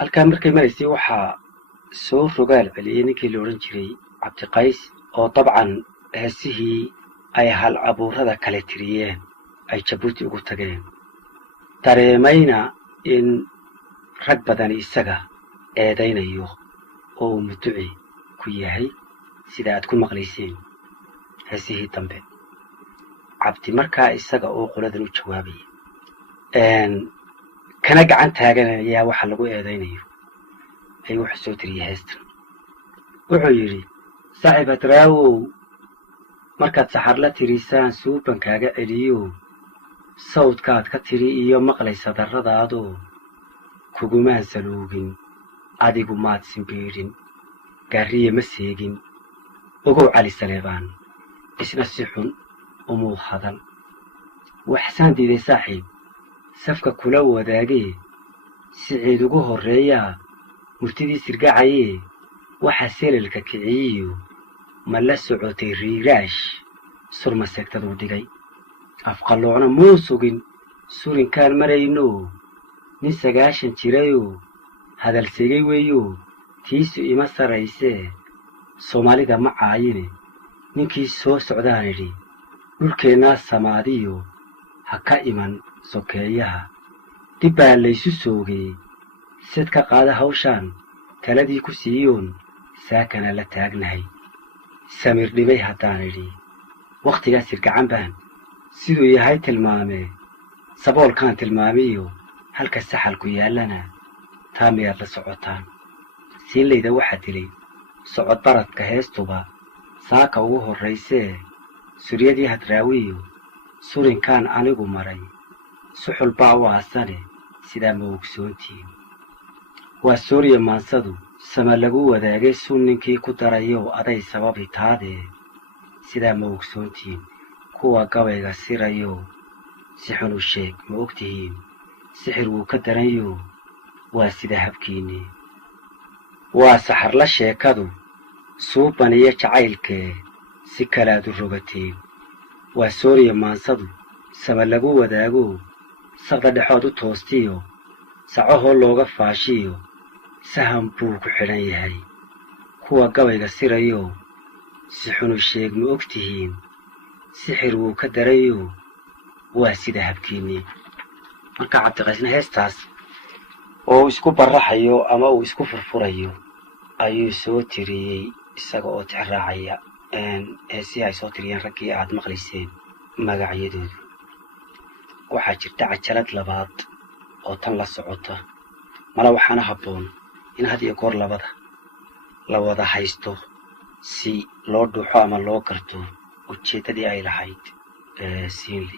halkaan markay maraysay waxaa soo rogaal celiyey ninkii la odhan jiray cabdiqays oo dabcan heesihii ay hal abuurada kale tiriyeen ay jabuuti ugu tageen dareemayna in rag badani isaga eedaynayo oo uu muduci ku yahay sida aad ku maqlayseen heesihii dambe cabdi markaa isaga oo qoladan u jawaabaya kana gacan taaganaya waxa lagu eedaynayo ayuu wuxuu soo tiriyey heestan wuxuu yidhi saaxiib hadraawow markaad saxar la tirisaan suubankaaga celiyo sawdkaad ka tiri iyo maqlaysa darradaadoo kugumaan saluugin adigu maad simbiidhin gaariye ma seegin ogow cali saleebaan isna si xun umuu hadal waxsaan diiday saaxiib safka kula wadaagee siciid ugu horreeyaa murtidii sirgacayee waxaa selelka kiciyiyo ma la socotay riiraash surma seegtaduu dhigay afqalloocna muu sugin surinkaan marayno nin 9 jirayoo hadal segay weeyoo tiisu ima saraysee soomaalida ma caayine ninkii soo socdaan idhi dhulkeennaa samaadiyo ha ka iman sokeeyaha dib baa laysu soogay sid ka qaada hawshaan taladii ku siiyoon saakana la taagnahay samir dhibay haddaan idhi wakhtigaas sirgacan baan siduu yahay tilmaamee saboolkaan tilmaamiyo halka saxalku yaallana taa miyaad la socotaan siinlayda waxaa dilay socod baradka heestuba saaka ugu horraysee suryadii hadraawiyo surinkaan anigu maray suxul baa u aasane sidaa ma ogsoontiin waa suuriya maansadu sama lagu wadaagay sun ninkii ku darayow aday sababi taadee sidaa ma ogsoontiin kuwa gabayga sirayow si xun u sheeg ma ogtihiin sixir wuu ka daranyo waa sida habkiinnii waa saxarla sheekadu suuban iyo jacaylkee si kalaad u rogateen waa suuriya maansadu sama lagu wadaago saqda dhexood u toostiyo sacahoo looga faashiyo sahan buu ku xidhan yahay kuwa gabayga sirayo si xunu sheeg ma ogtihiin sixir wuu ka darayo waa sida habkiinnii marka cabdiqaysna heestaas oo isku baraxayo ama uu isku furfurayo ayuu soo tiriyey isaga oo tixraacaya heesii ay soo tiriyeen raggii aad maqlayseen magacyadoodu waxaa jirta cajalad labaad oo tan la socota mala waxaana habboon in had iyo goor labada la wada haysto si loo dhuuxo ama loo garto ujeeddadii ay lahayd siinli